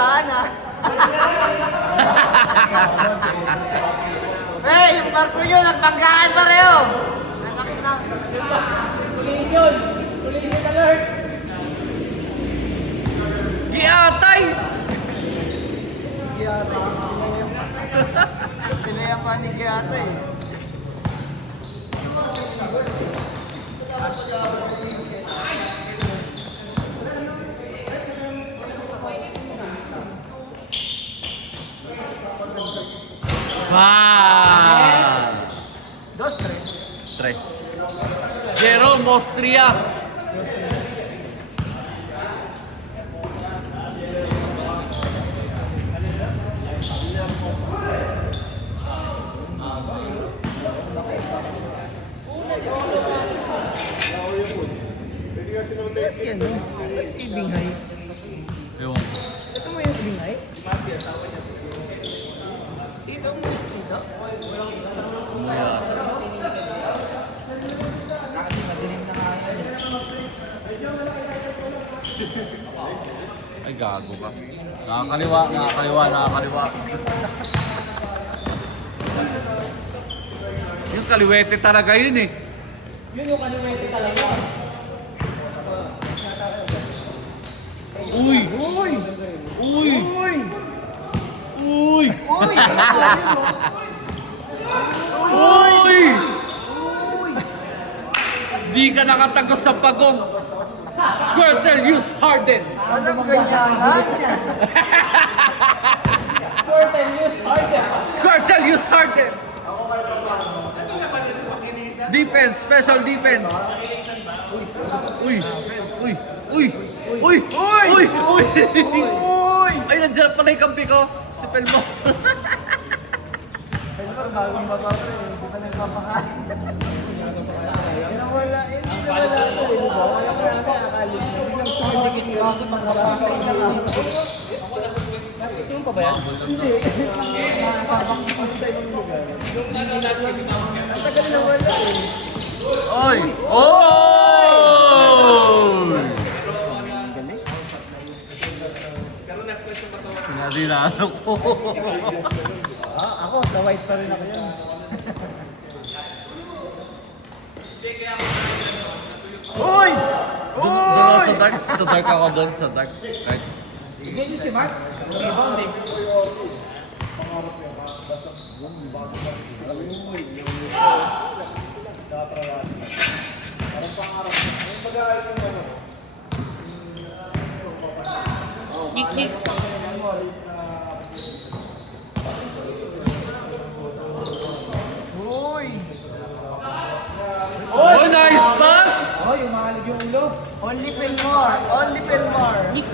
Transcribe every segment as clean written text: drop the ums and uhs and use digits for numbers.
banggaan ha. Hey, yung barko nyo, nagbanggaan pareho. Anak na. Collision! Collision alert! Giatay! Giyata. Pinayan pa ni Giyata eh. Wow! Dos, tres. Tres. Jerome Austria. Yes, yan. That's a Binghay. Yung Ito mo yung Binghay? Ito mo dito? ay gago ka. Nakakaliwa, nakakaliwa, nakakaliwa. Yung kaliwete talaga yun eh. Yun yung kaliwete talaga. Uy! Uy! Uy! Uy! Uy! Uy! Uy! Di ka nakatagos sa pagong. Squirtle, use harden. Anong ganyanan? Curtain news harder. Squirtle, use harden. Defense, special defense. Uy! Uy! Uy! Uy! Uy! Uy! Uy! Uy! Ay, nandiyan pala yung kampi ko. Si Pelmo. Pero bagong baba pa eh. Hindi pa nagpapakas. Nawala eh. Hindi nawala ko eh. Wala ko lang akakalit. Biglang tumidikit ko ako pagkabasa isa lang. Yung pa ba yan? Hindi. Nakapapang sa ibang lugar. Ang tagal nawala eh. Oy! Oy! Sinabi na ano ko. Ako, sa white pa rin ako yan. Uy! Doon sa dark. Sa dark ako doon. Sa dark. Right? Ganyan si Mark. Rebound eh. Kik. Uy! Oh, nice pass! Oh, yung mahalig yung ulo. Only Pelmar. Only Pelmar. Nyik.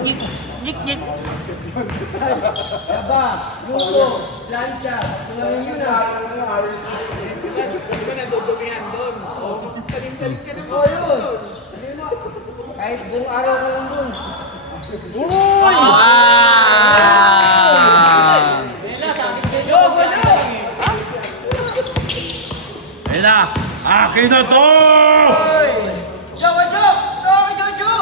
Aba, lulo, plancha. Tulangin yun ah. Di ba nadudumihan doon? Talim-talim ka naman. Oh, yun. Kahit buong araw ka lang dun. Uy! Wow! Bella, sabi ko Yo, wala! Ayun na! Akin na to! Uy! Yo, Jojo! Jojo!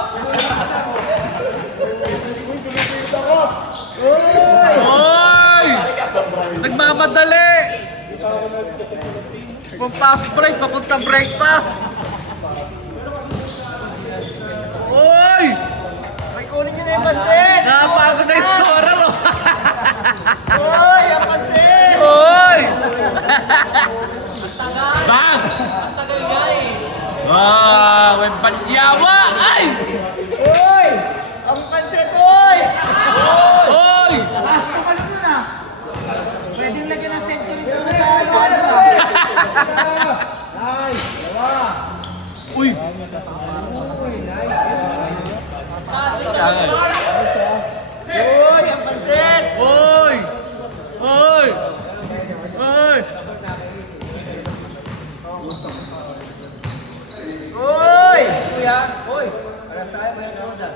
Uy! Oy! Nagmamadali! Kung fast break, papunta break pass! Oy! May kunin nyo na yung pansin! Napasok na yung scorer, oh! Uy! Ang pansin! Oy! Bang! tagal nga eh. Ah, may panyawa! Ay! Uy! Ang pansin! Uy! Oy! Basta ka lang yun ah! Pwede yung lagyan ng century doon na sa ano na. Nice! Dawa! Uy! Uy! Nice! Tangan. Uy! Ang pansin! Oy! Oy! Oy! Uy! Kuya, hoy. Parang tayo may roda.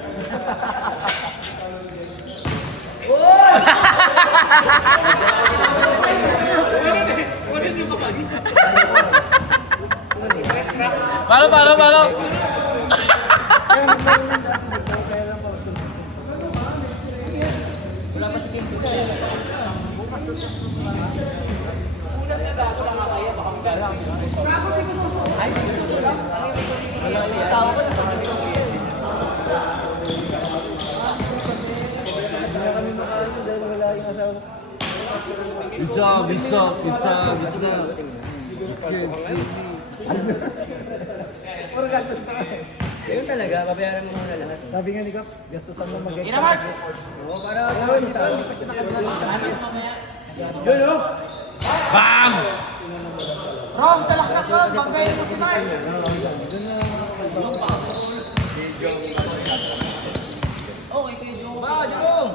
Uy! Palo! Wala pa si King dito. Ulan na gago lang kaya baka magagawa. Ay, wala yung asawa ko na sa mga Good job, Isok. Good job, Isok. Good job. Puro ganito. Ayun talaga, babayaran mo muna lahat. Sabi nga ni Kap, gastusan mo mag-extra. Inamark! Oo, para yun, oh! Bang! Rom, sa laksak Rom, banggayin mo si Mark. Okay, kayo, Jong. Ba, Jong!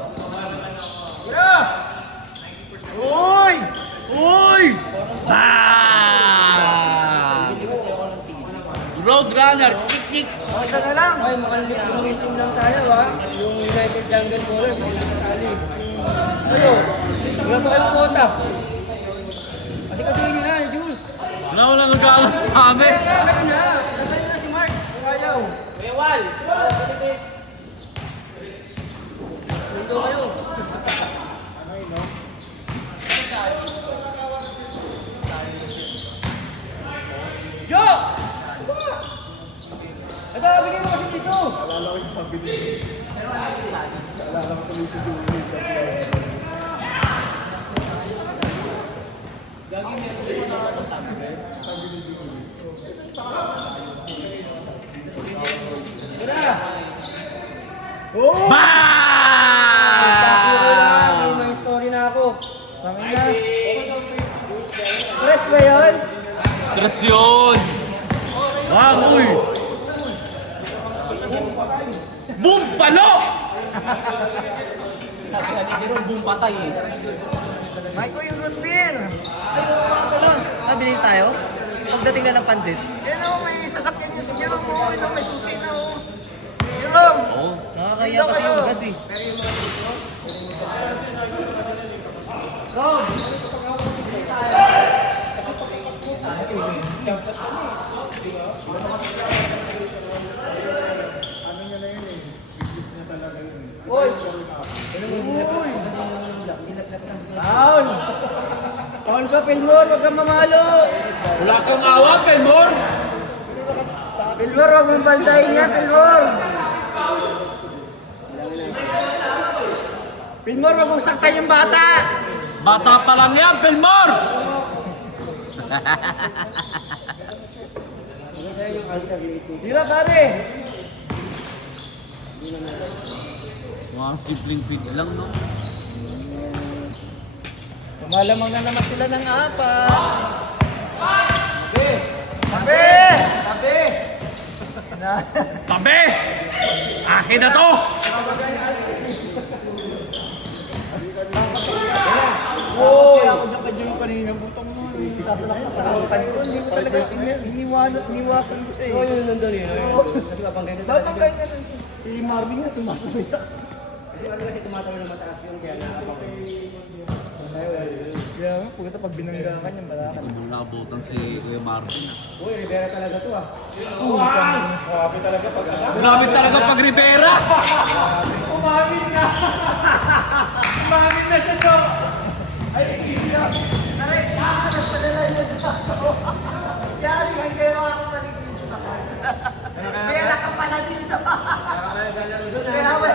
Tira! Uy! Uy! Bang! Roadrunner, tik-tik. Isa na lang. Ay, makalimit yung lang tayo, ha? Yung United Jungle Bowler, hindi na kasali. Ano? Wala pa kayong quota. Kasi yun na, Jules. Wala ko lang nag-aalas sa amin. Ganun na. Ganun na si Mark. Kung ayaw. Ewal! Mundo kayo. Jo! Ito, bigay mo kasi dito. Tira! Bang! May story na ako. Pangina. Press ba yun? Tres yun! Bang! Uy! Boom! Palo! Sabi nga ni Jerome, boom patay eh. Mike ko yung root beer. Bilhin tayo? Pagdating na ng pansit. Yan o, may sasakyan niya si Jerome mo. Ito, may susi na o. Jerome! Oh. Nakakaya Dito pa kayo. kayo kasi. Oy! Paul! Paul ka, Pilmor, huwag kang mamalo. Wala kang awa, Pelmor! Pilmor, huwag mong baldahin yan, Pilmor. Pilmor, huwag mong saktan yung bata. Bata pa lang yan, Pelmor! Tira, pare. Mga simpleng feed lang, no? Tumalamang na naman sila ng apat. Tabi! Sabi! Na. Tabi! Akin na to! Kaya ako naka-join kanina, butang mo. Saplak sa kalpad ko. Hindi mo talaga iniwasan ko siya Oo, eh. yun nandun eh. Kasi kapangkay na Bakit kayo na nun? Si Marvin nga sumasabay sa... Kasi ano kasi tumatawa ng mataas yun, kaya nakapangkay. Kaya nga, pagkita pag binangga ka niyan, bala ka. Hindi mo nakabutan si Kuya Martin. Uy, Rivera talaga to ah. Grabe talaga pag Rivera! Yari, may kayo ako paligid. Bela ka pala dito. Kaya wala.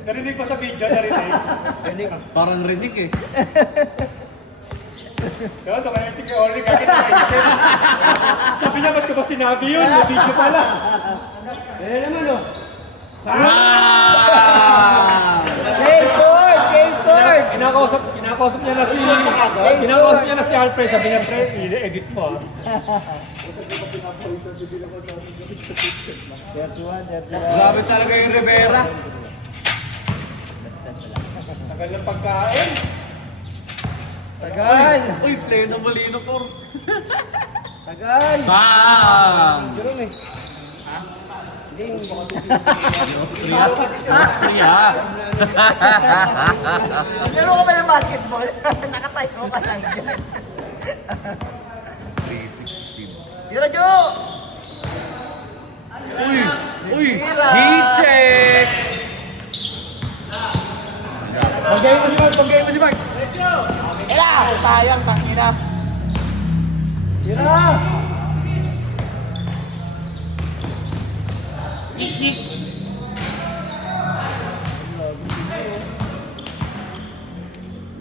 Narinig ko sa video, narinig. Parang rinig eh. Diba, tumayo si Keoli kagad nakaisip. Sabi niya, ba't ko ba sinabi yun? May video pala. Eh naman oh. Wow! Case scored! Kinakausap niya na si Alfred. Sabi niya, pre, i-edit mo ah. 31. Grabe talaga yung Rivera. Tagal ng pagkain. Tagal! Uy, pleno molino por. Tagal! Bang! Jerome eh. Austria. Austria. Naglaro ka ba ng basketball? Nakatayo ka lang dyan. 316. Tira, Jo! Uy! Uy! Heat check! Pagay mo si Mark, pagay mo si Mark. Ela! Tayang, tangina. Tira!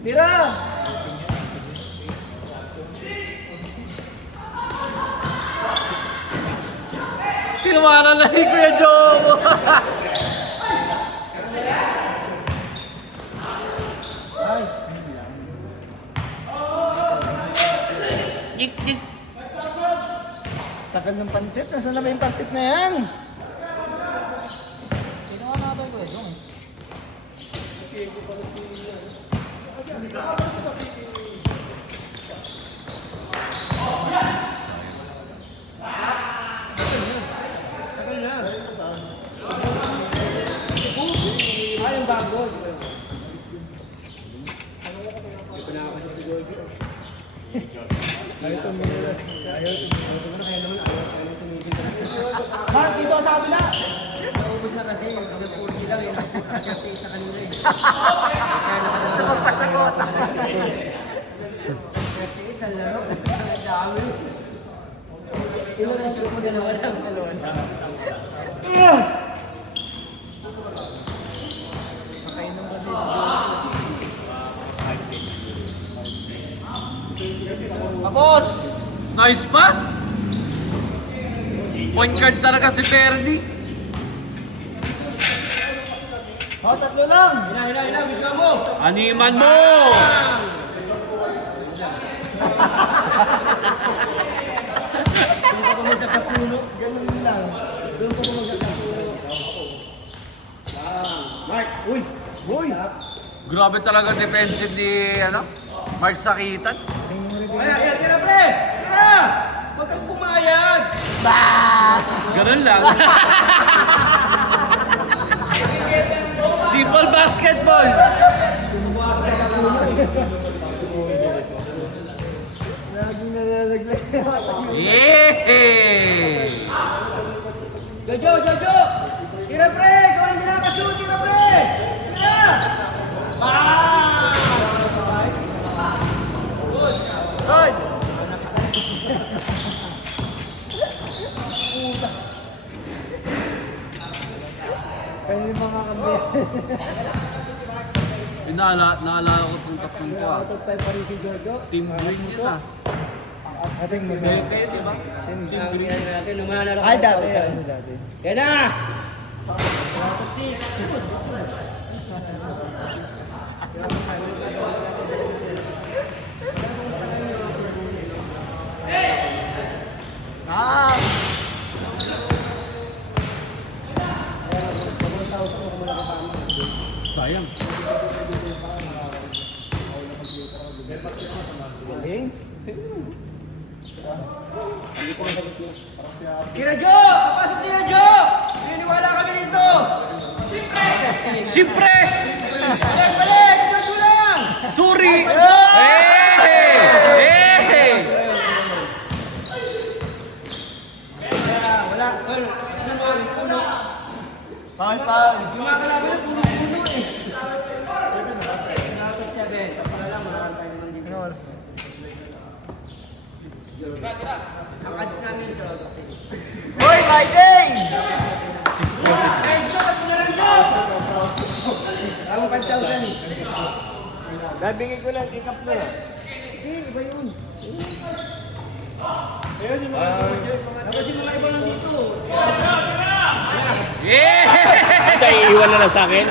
Tira! Tinawanan na ni Kuya Jomo. Tagal ng pansit. Nasaan na ba yung pansit na yan? Ginawa natin ko eh. Tagal na. Ah, yung bago. Hindi ko nakakasya si Jorge. Ayaw tumira. Ayaw tumira. Kaya naman ayaw tumira. Mark, dito sa kabila! Naubos na kasi. Hanggang 40 lang yun. Kaya sa kanila eh. Kaya nakadala. Napagpasagot. 38 ang laro. Ang dami. Ilan ang sila mo dalawa lang. Makainom kasi si Tapos! Nice pass! Point guard talaga si Ferdi. Oh, tatlo lang. Hina, bigla mo! Animan mo! Doon ka bumagsak sa puno. Ganun lang. Doon ka bumagsak sa puno. Mark, uy! Uy! Grabe talaga defensive ni Mark Sakitan. Kaya, tira pre! Tira! Huwag kang pumayag! Ganun lang. Simple basketball. Laging nalalaglag. Yeah! Jojo! Tira pre! Ikaw ang nakashoot! Tira pre! Tira! Hoy! Kaya yung mga kambiyan. Naalala ko itong tatlong ko ah. Out of 5 pa rin si Jojo. Team green yun ah. Ating masaya. Kayo di ba? Ang kaya natin, lumanalo Ay, dati. Ano dati? Yan na! Ah! Sayang. Galing. Tira Jo! Papasok niya Jo! Naniniwala kami dito! Siyempre! Balik! Ito lang! Suri! Hey! Wala. Ano puno? Paul, Paul. Yung mga kalaban na puno eh. Nakapit siya, Ben. Pala lang, marami tayo naman dito. Ano oras na? Ang ads namin siya. Hoy, Friday! Tama 5,000 eh. Babigay ko lang, pick up na. Hindi, iba yun. Ayun yung mga tapos yung mga iba lang dito. Yeah! Ito, iiwan na lang sa akin.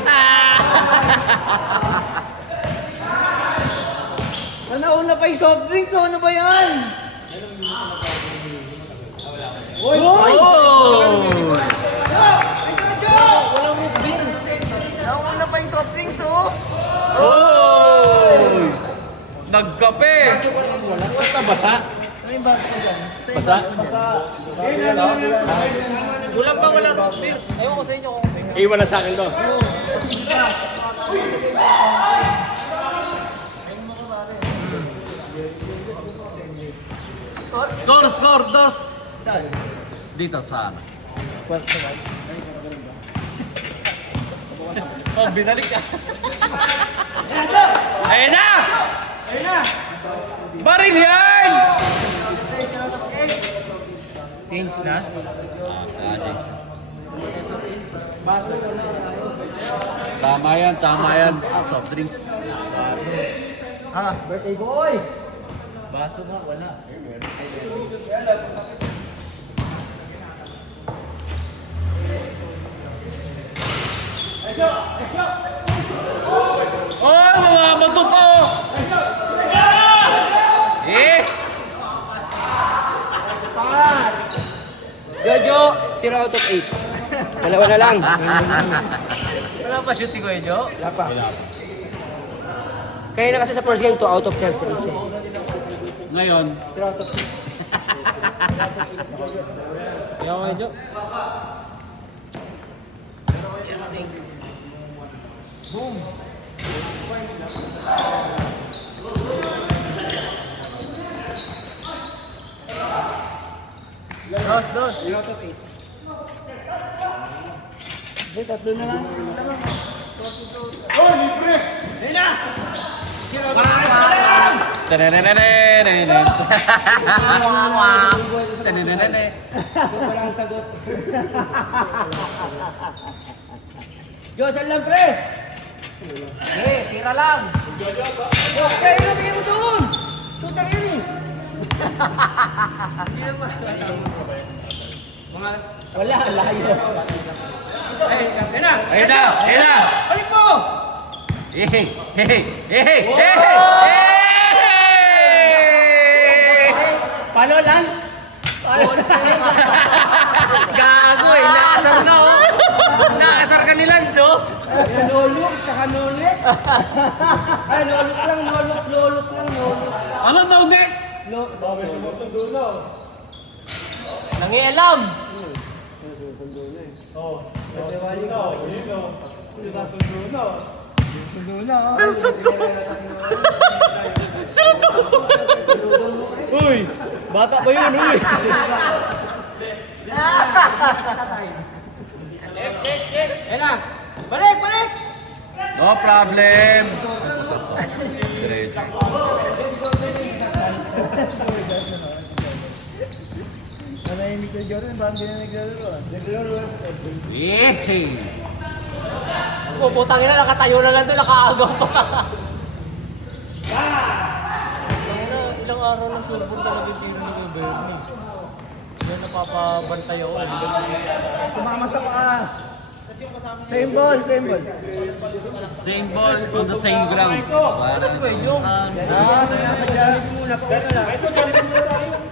Nauna pa yung soft drinks, oh, ano ba yan? Hoy! Hoy! Oh! Walang root beer. Nauna pa yung soft drinks, oh. Oh! Nagkape! Basta basa. Ano yung baso ko dyan? Basa? Basa. Kulang pa wala root beer. Ewan ko sa inyo kung Iiwan na sa akin to. Score! Dos! Dito sa ano. Oh, binalik ka. Ayun na! Baril yan! Change na? Tama yan. Soft drinks. Birthday boy! Baso ba? Wala. Oh, mamabato po! Eh! Jojo, 0 out of 8. Dalawa na lang. Wala pa shoot si Kuya Jo? Wala pa. Kaya na kasi sa first game, 2 out of 30 siya. Ngayon, 0 out of 8. Kaya ko Jo. Dos. 0 out of 8. Hindi, tatlo na lang. Wala ang sagot. Diyos, saan lang, pre? tira lang. Kaya yun, bigyan mo doon. Tutang yan eh. Wala, layo. Ayun na. Ayun na. Balik mo! Paano, Lance? Gago eh, nakasar na oh. Nakasar ka ni Lance oh. Noluk, tsaka nolik. Ay, noluk lang. Ano daw, Nick? Nangialam. Sundo na. Uy, bata pa yun, uy. Ayun na. Balik! No problem. Si Reggie. Nanahimik na Jordan, bakit hindi na naglalaro? Puputang ina, nakatayo na lang doon, nakaagaw pa. Ilang araw ng surbol talaga yung tiro ni Kuya Bernie. Yan napapabantay ako. Sumama sa paa. Same ball. Same ball on the same ground. Ano si Kuya Jong? Sinasadya. Muna pa na lang.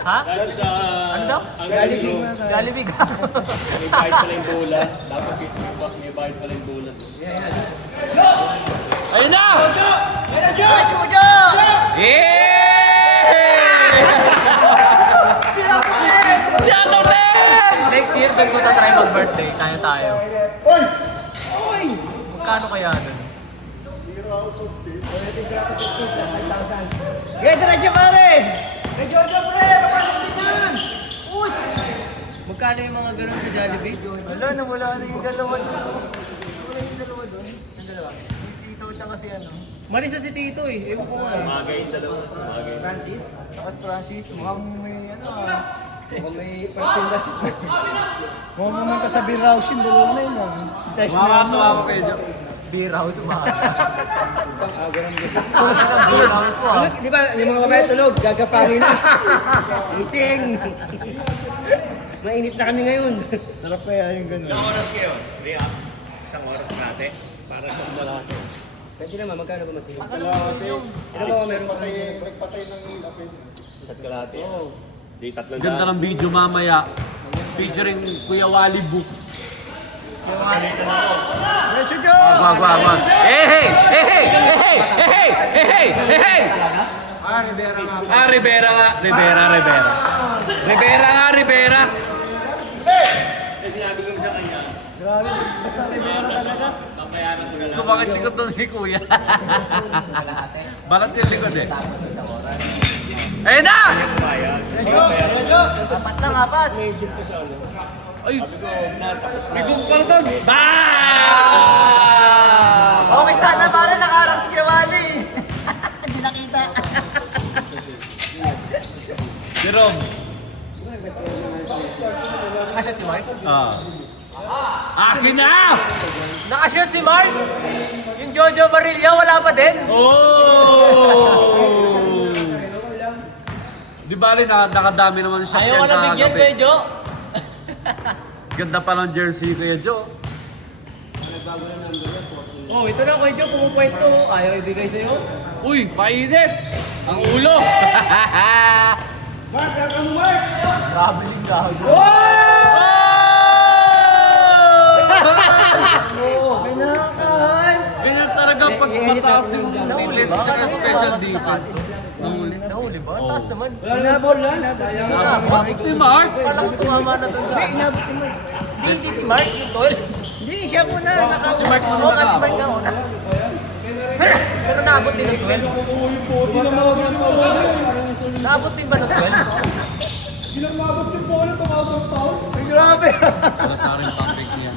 Ha? Ano daw? Galibig. May bayad pala yung bola. Dapat may bayad pala yung bola. Ayun na! Next year, doon ko try mag-birthday. Kaya tayo. Magkano kaya doon? Get ready, pare! Hey, Giorgio, pre! Papasok din yan! Uy! Magkano yung mga ganun sa Jollibee? Wala na yung dalawa doon. Wala yung dalawa doon. Yung dalawa. Yung tito siya kasi ano. Marisa si Tito eh. Ewan ko nga eh. Magay yung dalawa. Francis? Saka Francis, mukhang may ano ah. Mukhang may partinda. Mukhang mamanta sa beer house yung dalawa na yun ah. Test na Makakatawa ano. ko kayo Jo. Beer house ba? Beer house ko ah. Di ba, yung mga babae tulog, gagapangin na. Ising! Mainit na kami ngayon. Sarap kaya yung ganun. Oras kayo. React. Isang oras natin. Para sa malaki. Pwede naman, magkano ba masaya? Ano ba meron pa tayo? Nagpatay ng Isang kalate. Di tatlong Ganda ng video mamaya. Featuring Kuya Wally Book. Let's go! Wag. Hey! Rivera nga. Rivera. Grabe, basta Rivera talaga. Sumakit likod doon ni Kuya. Balat yung likod eh. Ayun na! Apat lang, apat. Ay! Bigong ka na doon! Okay, sana pare nakaharap si Kiwali. Hindi nakita. Jerome! Nakashoot si Mark? Akin na! Nakashoot si Mark? Yung Jojo Barilla wala pa din? Oh! Di bali na nakadami naman siya. Ayaw ka na bigyan kay Jo. Ganda pa ng jersey Kuya Jo. Oh, ito na kay Jo, pumupwesto. Ayaw ibigay sa'yo. Uy, mainit! Ang ulo! Traveling gago. Pinakahan. Ganyan talaga pag mataas yung delete siya special defense. Nahuli ba? Ang taas naman. Inabot. Bakit ni Mark? Kala ko tumama na dun sa... Hindi, inabot mo. Hindi si Mark yung tol. Hindi, siya muna. Si Mark Oo, muna kasi ka. Mark na una. Pero naabot din ng 12. Naabot din ba ng 12? Ay, grabe. Parang topic niya.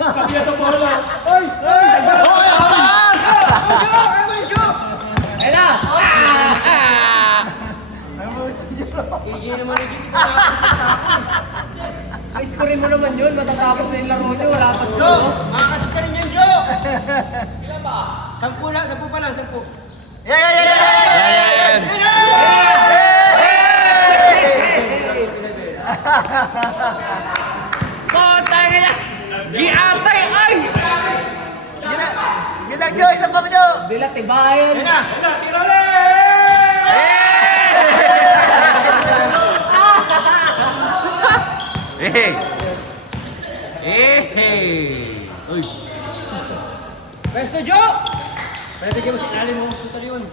Sabi niya sa bola. Ay! Ay! Hoy, ang taas! Ayun na! Ay, scorein mo naman yun. Matatapos na yung laro nyo. Wala pa score. Makakasot ka rin yan, Jo! Sila ba? 10 lang. 10 pa lang. 10. Yan! Kotay niya! Giatay! Ay! Gilag nyo, isang pa nyo. Bilat, tibayan. Ayun na! Tira ulit! Hey! Hey! Uy! Pwesto, Jo! Pwede kayo sa ilalim mo. Sutal yun.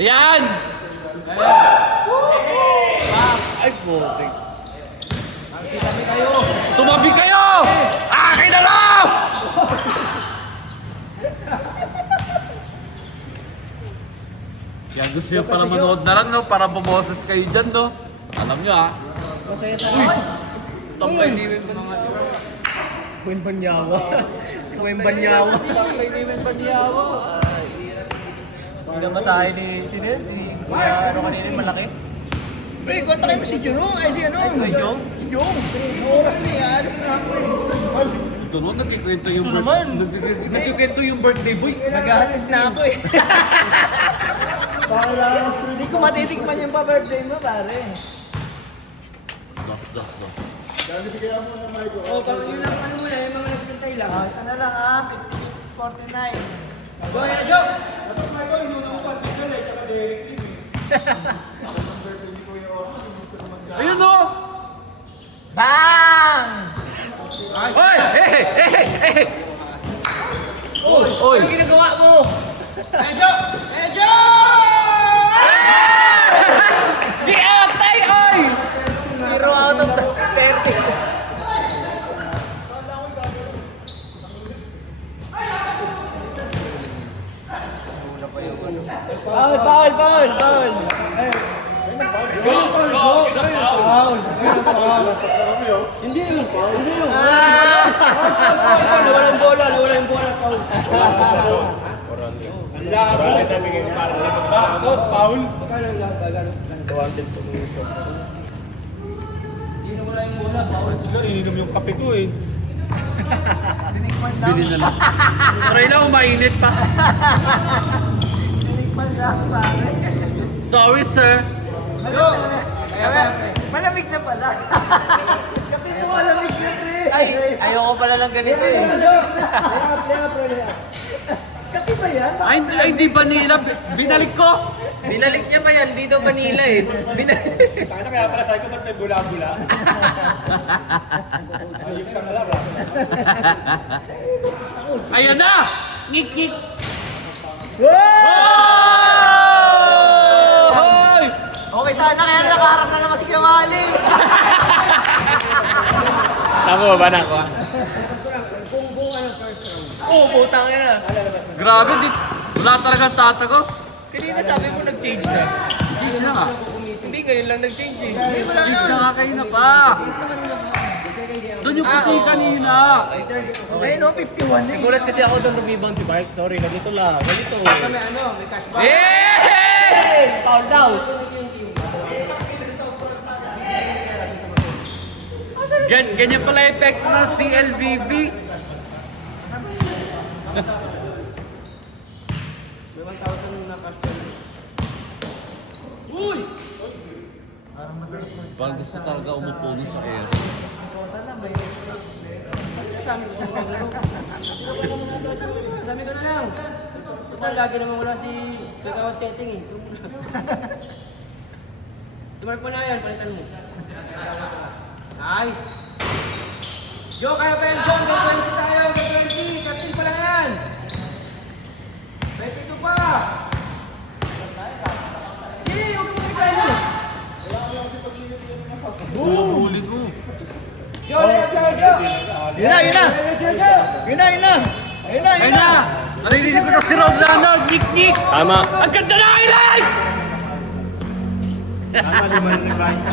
Ayan! Ay, putik. Sitabi kayo. Tumabi kayo! Akin na lang! Yan, gusto nyo pala manood na lang, no? Para bumoses kayo dyan, no? Alam nyo, ha? Masaya tayo. Tambay ni Wim Banyawa. Kuwin Banyawa. Kuwin Banyawa. Tambay ni Wim Banyawa. Hindi na masahe ni sino yun? Si Kuya ano kanina yung malaki? Pre, kontakin mo si Junong. Ay, si ano? Ay, Jong? Yung oras na yan. Alis na ako. Ito no, nagkikwento yung Ito naman. Nagkikwento yung birthday boy. Naghahatid na ako eh. Para hindi ko matitikman yung pa-birthday mo, pare. Dos. Oh, pag yun lang ano mo na, yung mga nagpintay lang. Isa na lang ha, 49. Go, yan, Jo! Ayun no! Bang! Oy! Hey! Oy! Ano ginagawa mo? Giatay, oy! Zero out of 30. Bawal. Nawalan bola. Laro. Bakit foul? Siguro ininom yung kape ko eh. Tinikman lang. Bili na lang. Try lang, umainit pa. Tinikman lang, pare. Sorry, sir. Malamig na pala. Kapi mo malamig na, pre. Ay, ayoko pala lang ganito eh. Kapi ba yan? Ay, di ba nila? Binalik ko. Binalik niya pa yan, dito Manila eh. Tayo na kaya pala sabi ko ba't may bula-bula? Ayun ka na lang Ayan na! Ngik! Hoy! Okay, sana kaya nakaharap na naman si Kiwali. Ako ba na ako? Oo, putang ina. Grabe, wala talagang tatagos. Kanina sabi mo nag-change na. Change na nga. Hindi ngayon lang nag-change eh. Isa nga kayo na pa. Doon yung puti kanina. Ayun o, 51 eh. Nagulat kasi ako doon rebound si Mark. Sorry, ganito lang. Ganito. May cash back. Foul down. Ganyan pala epekto ng CLBB. May 1,000 na cash back. Uy! Parang gusto talaga umupo nun sa air. Sabi ko na lang. Basta lagi naman wala si Bekawat Tetting eh. Si Mark mo na yan, palitan mo. Nice! Jo, kaya pa yan, John! Go 20 tayo! Go 20! Captain pa lang yan! 22 pa! Hey, huwag mo kaya mo! Bulit mo. Jo, layap lang, Jo! Yun na, yun na. Yun na, yun na. Ayun na, Ayun yun na. na! Narinig ko na si Rod Ronald. Nick! Tama. Ang ganda na highlights! Tama, lima na nag-line ka.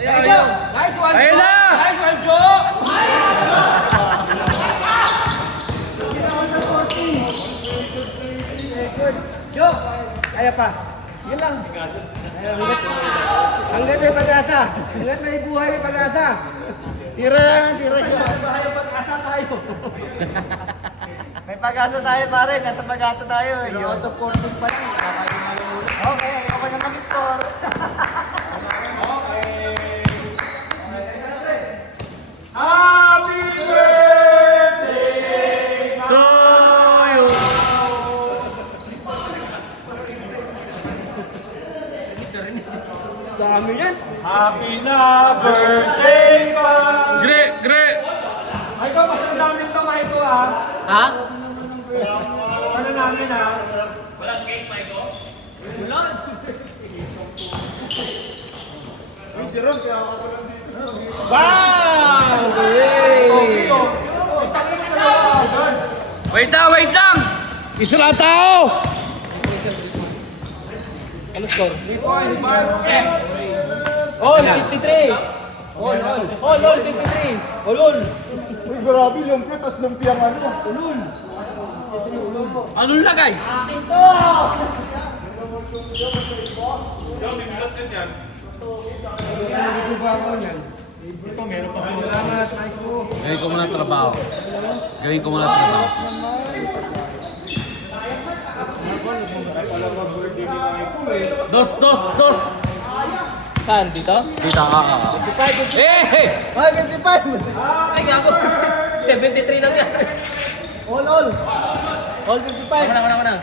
Ayun, Jo! Nice one, Ayun Jo! na! Nice one, Jo! Jo! Kaya pa. Yun lang. Hanggat may pag-asa. Hanggat may buhay, may pag-asa. Tira lang, tira. May pag-asa tayo. May pag-asa tayo pare, nasa pag-asa tayo. Pero out of 14 pa lang. Nakakalimalo ulit. Okay, ayaw ko na mag-score. Toyo! Dami yan. Happy na birthday pa! Gre! Ay, ikaw, mas namin pa kayo ko ah. Ha? Ano namin ah? Bang! Hey! Wait lang! Isa lang tao! Ano score? 3 points, Mark. All, 53. All, 53. All. Uy, grabe, lumpia, tas lumpia nga ano. Anong lagay? Salamat, nice mo. Gawin ko muna trabaho. Dos! Saan? Dito? Dito ka. Eh! Ay, 55! Ay, gago. 73 lang yan. All. All 55. Wala.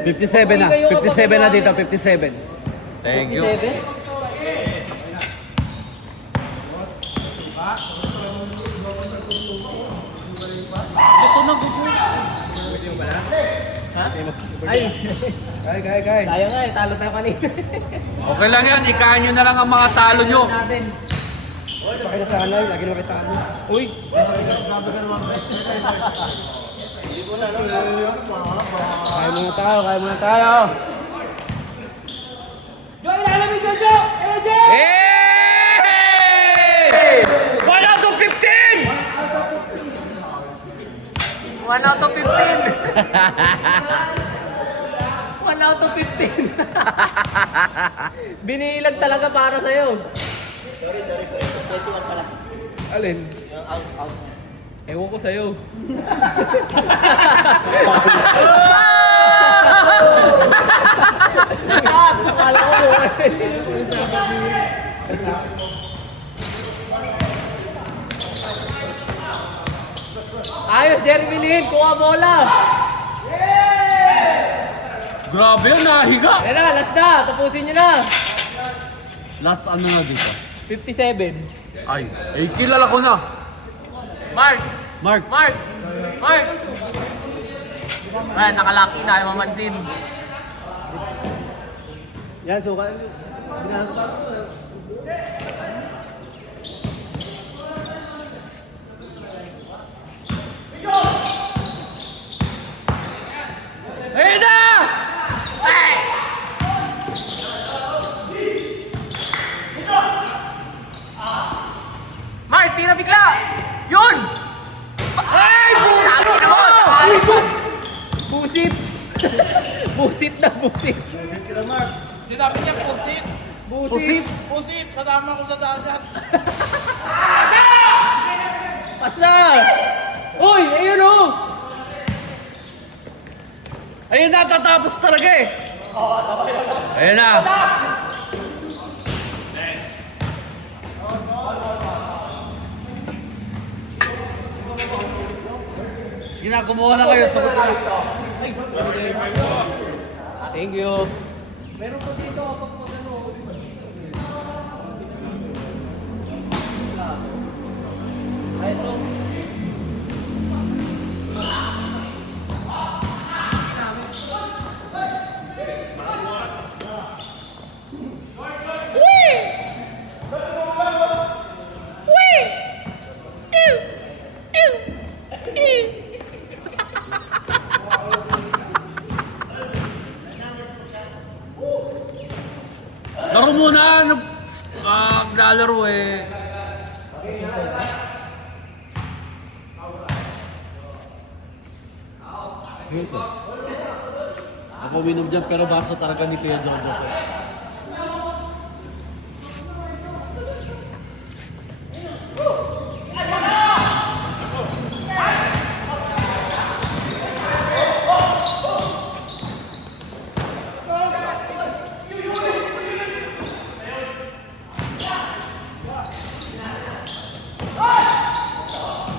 57 na. 57 na dito. 57. Thank you. 57? Ito na gugu. Ha? Ay. Kaya nga eh, talo tayo kanina. Okay lang yan. Ikain nyo na lang ang mga talo nyo. Natin. Pakita sa kanay, lagi naman kita ano. Uy! Kaya muna tayo. Jo, ilalamig ka, Jo! Jo! Hey! 1 out of 15! 1 out of 15! 1 out of 15! Binilag talaga para sa'yo. Sorry, 21 pala. Alin? Out. Ewan ko sa'yo. Akala ko mo. Ayos, Jeremy Lin. Kuha bola. Grabe yun, nahiga. Yan na, last na. Tapusin nyo na. Last ano na dito? 57. Ay, kilala ko na. Mark! Mark. Ay, nakalaki na. Ay, mamansin. Yan, so binasa tira bigla! Yun! Ay! Busit mo! Busit! Busit na busit! Sinabi niya pusit. Busit! Pusit, kasama ko sa dagat. Pasa! Uy! Ayun o! Ayun na, tatapos talaga eh. Ayun na. Sige na, kumuha na kayo. Sagot na. Thank you. Laro muna. Naglalaro eh. Ito. Ako winom dyan pero baso talaga ni Kuya Jojo ko.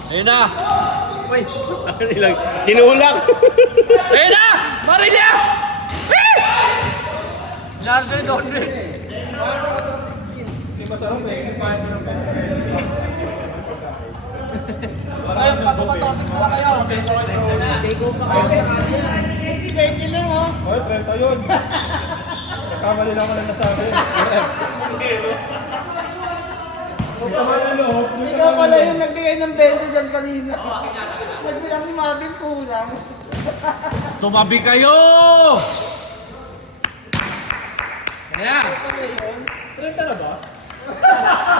Ayun na! Hinulak! Ayun na! Marilya! Largo doon rin. Ay, pato-patopit na lang kayo. Hindi, 20 lang oh. Oy, 30 yun. Kamali lang ako na nasabi. Ikaw pala yung nagbigay ng 20 dyan kanina. Nagbilang ni Marvin kulang. Tumabi kayo! Kaya! 30 na ba?